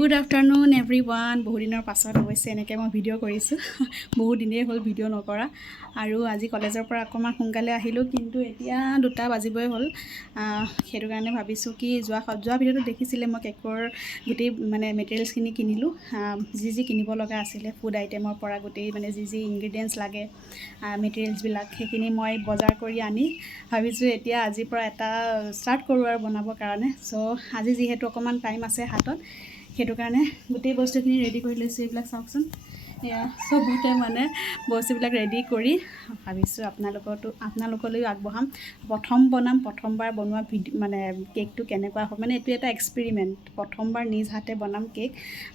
Good afternoon everyone. বহুত দিনৰ পাছত অৱশ্যে এনেকৈ মই ভিডিঅ' কৰিছোঁ। বহুত দিনেই হ'ল ভিডিঅ' নকৰা। আৰু আজি কলেজৰ পৰা অকণমান সোনকালে আহিলোঁ, কিন্তু এতিয়া 2টা বাজিবই হ'ল। সেইটো কাৰণে ভাবিছোঁ কি যোৱা ভিডিঅ'টো দেখিছিলে মই কেকৰ গোটেই মেটেৰিয়েলছখিনি কিনিলোঁ। যি কিনিব লগা আছিলে ফুড আইটেমৰ পৰা গোটেই যি ইনগ্ৰিডিয়েণ্টছ লাগে মেটেৰিয়েলছবিলাক সেইখিনি মই বজাৰ কৰি আনি ভাবিছোঁ এতিয়া আজিৰ পৰা এটা ষ্টাৰ্ট কৰোঁ আৰু বনাবৰ কাৰণে। চ' আজি যিহেতু অকণমান টাইম আছে হাতত, সেইটো কাৰণে গোটেই বস্তুখিনি ৰেডি কৰি লৈছোঁ। এইবিলাক চাওকচোন, এয়া চবতে বস্তুবিলাক ৰেডি কৰি ভাবিছোঁ আপোনালোকলৈও আগবঢ়াম। প্ৰথমবাৰ বনোৱা কেকটো কেনেকুৱা হয়, এইটো এটা এক্সপেৰিমেণ্ট। প্ৰথমবাৰ নিজ হাতে বনাম কেক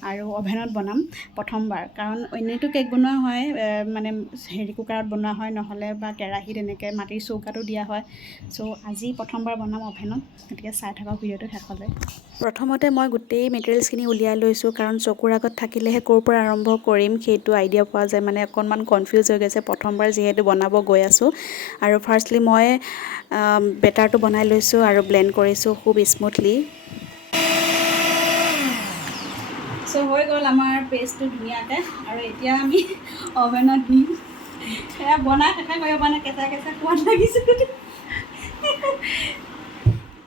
আৰু অভেনত বনাম প্ৰথমবাৰ। কাৰণ এনেইতো কেক বনোৱা হয় কুকাৰত বনোৱা হয়, নহ'লে বা কেৰাহীত এনেকৈ মাটিৰ চৌকাতো দিয়া হয়। চ' আজি প্ৰথমবাৰ বনাম অভেনত, গতিকে চাই থাকক ভিডিঅ'টো শেষলৈ। প্ৰথমতে মই গোটেই মেটেৰিয়েলছখিনি উলিয়াই লৈছোঁ, কাৰণ চকুৰ আগত থাকিলেহে ক'ৰ পৰা আৰম্ভ কৰিম সেইটো আইডিয়া পোৱা যায়। অকণমান কনফিউজ হৈ গৈছে প্ৰথমবাৰ যিহেতু বনাব গৈ আছোঁ। আৰু ফাৰ্ষ্টলি মই বেটাৰটো বনাই লৈছোঁ আৰু ব্লেণ্ড কৰিছোঁ খুব স্মুথলি। চ' হৈ গ'ল আমাৰ পেষ্টটো ধুনীয়াকৈ। আৰু এতিয়া আমি অভেনত দিম। সেয়া বনাই শেষে কৰিব কেঁচা সোৱাদ লাগিছে।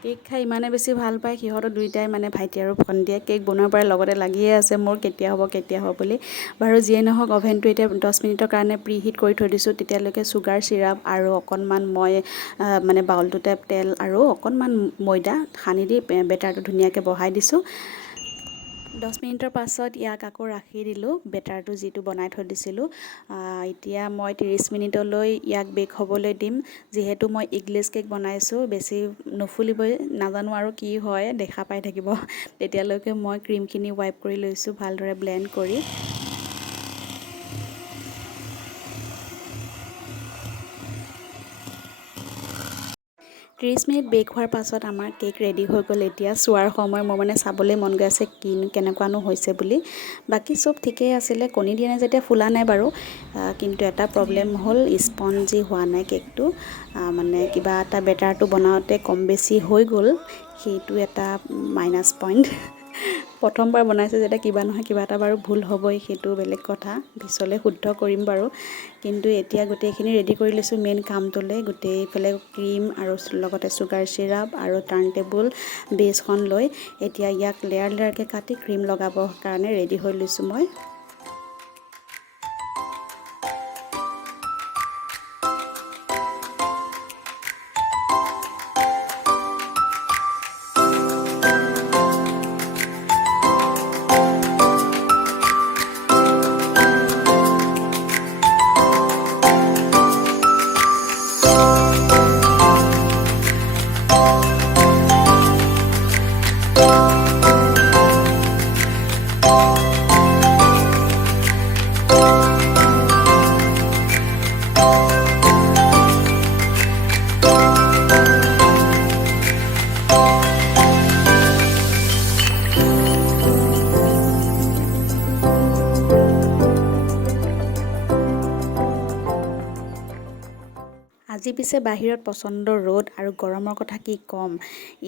কেক খাই ইমানে বেছি ভাল পায় সিহঁতৰ দুইটাই, ভাইটি আৰু ভণ্টিয়ে। কেক বনোৱাৰ পৰা লগতে লাগিয়ে আছে মোৰ কেতিয়া হ'ব বুলি। বাৰু যিয়ে নহওক, অভেনটো এতিয়া 10 মিনিটৰ কাৰণে প্ৰি হিট কৰি থৈ দিছোঁ। তেতিয়ালৈকে চুগাৰ চিৰাপ আৰু অকণমান মই বাউলটোতে তেল আৰু অকণমান ময়দা সানি দি বেটাৰটো ধুনীয়াকৈ বহাই দিছোঁ। 10 মিনিটৰ পাছত ইয়াক আকৌ ৰাখি দিলোঁ, বেটাৰটো যিটো বনাই থৈ দিছিলোঁ। এতিয়া মই 30 মিনিটলৈ ইয়াক বেক হ'বলৈ দিম। যিহেতু মই ইগলেছ কেক বনাইছোঁ, বেছি নুফুলিবই, নাজানো আৰু কি হয়, দেখা পাই থাকিব। তেতিয়ালৈকে মই ক্ৰীমখিনি ৱাইপ কৰি লৈছোঁ ভালদৰে ব্লেণ্ড কৰি। ত্ৰিছ মিনিট বেক হোৱাৰ পাছত আমাৰ কেক ৰেডি হৈ গ'ল। এতিয়া চোৱাৰ সময়, মোৰ চাবলৈ মন গৈ আছে কেনেকুৱানো হৈছে বুলি। বাকী চব ঠিকেই আছিলে, কণী দিয়া নাই যেতিয়া ফুলা নাই বাৰু। কিন্তু এটা প্ৰব্লেম হ'ল, স্পঞ্জি হোৱা নাই কেকটো। কিবা এটা বেটাৰটো বনাওঁতে কম বেছি হৈ গ'ল, সেইটো এটা মাইনাছ পইণ্ট। প্ৰথমবাৰ বনাইছোঁ যেতিয়া কিবা নহয় কিবা এটা বাৰু ভুল হ'বই, সেইটো বেলেগ কথা। পিছলৈ শুদ্ধ কৰিম বাৰু। কিন্তু এতিয়া গোটেইখিনি ৰেডি কৰি লৈছোঁ মেইন কামটোলৈ। গোটেইফালে ক্ৰীম আৰু লগতে চুগাৰ চিৰাপ আৰু টাৰ্ণ টেবুল বেছখন লৈ এতিয়া ইয়াক লেয়াৰকৈ কাটি ক্ৰীম লগাবৰ কাৰণে ৰেডি হৈ লৈছোঁ মই। আজি পিছে বাহিৰত প্ৰচণ্ড ৰ'দ আৰু গৰমৰ কথা কি ক'ম।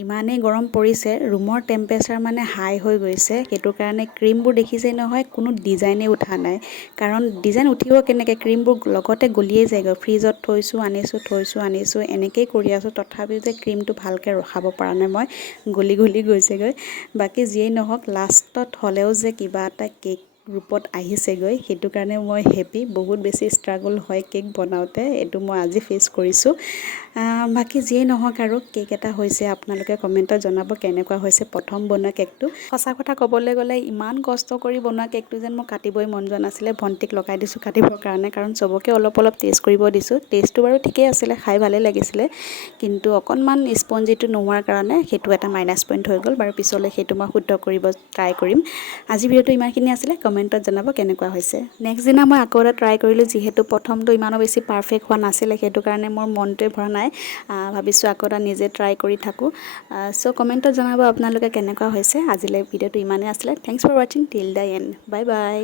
ইমানেই গৰম পৰিছে, ৰুমৰ টেম্পাৰেচাৰ হাই হৈ গৈছে। সেইটো কাৰণে ক্ৰীমবোৰ দেখিছেই নহয়, কোনো ডিজাইনেই উঠা নাই। কাৰণ ডিজাইন উঠিব কেনেকৈ, ক্ৰীমবোৰ লগতে গলিয়েই যায়গৈ। ফ্ৰিজত থৈছোঁ আনিছোঁ এনেকেই কৰি আছোঁ, তথাপিও যে ক্ৰীমটো ভালকৈ ৰখাব পৰা নাই মই, গলি গৈছেগৈ। বাকী যিয়েই নহওক, লাষ্টত হ'লেও যে কিবা এটা কেক ৰূপত আহিছেগৈ, সেইটো কাৰণে মই হেপী। বহুত বেছি ষ্ট্ৰাগল হয় কেক বনাওঁতে, এইটো মই আজি ফেচ কৰিছোঁ। বাকী যিয়েই নহওক আৰু কেক এটা হৈছে, আপোনালোকে কমেণ্টত জনাব কেনেকুৱা হৈছে প্ৰথম বনোৱা কেকটো। সঁচা কথা ক'বলৈ গ'লে, ইমান কষ্ট কৰি বনোৱা কেকটো যেন মোৰ কাটিবই মন যোৱা নাছিলে। ভণ্টিক লগাই দিছোঁ কাটিবৰ কাৰণে, কাৰণ চবকে অলপ টেষ্ট কৰিব দিছোঁ। টেষ্টটো বাৰু ঠিকেই আছিলে, খাই ভালেই লাগিছিলে, কিন্তু অকণমান স্পঞ্জিটো নোহোৱাৰ কাৰণে সেইটো এটা মাইনাছ পইণ্ট হৈ গ'ল। বাৰু পিছলৈ সেইটো মই শুদ্ধ কৰিব ট্ৰাই কৰিম। আজি ভিডিঅ'টো ইমানখিনি আছিলে, কমেণ্টত জনাব কেনেকুৱা হৈছে। নেক্সট দিনা মই আকৌ এটা ট্ৰাই কৰিলোঁ, যিহেতু প্ৰথমটো ইমানো বেছি পাৰফেক্ট হোৱা নাছিলে, সেইটো কাৰণে মোৰ মনটোৱে ভৰা নাই। ভাবিছোঁ আকৌ এটা নিজে ট্ৰাই কৰি থাকোঁ। চ' কমেণ্টত জনাব আপোনালোকে কেনেকুৱা হৈছে। আজিলৈ ভিডিঅ'টো ইমানেই আছিলে। থেংকছ ফৰ ৱাচিং টিল দ্য এণ্ড। Bye bye.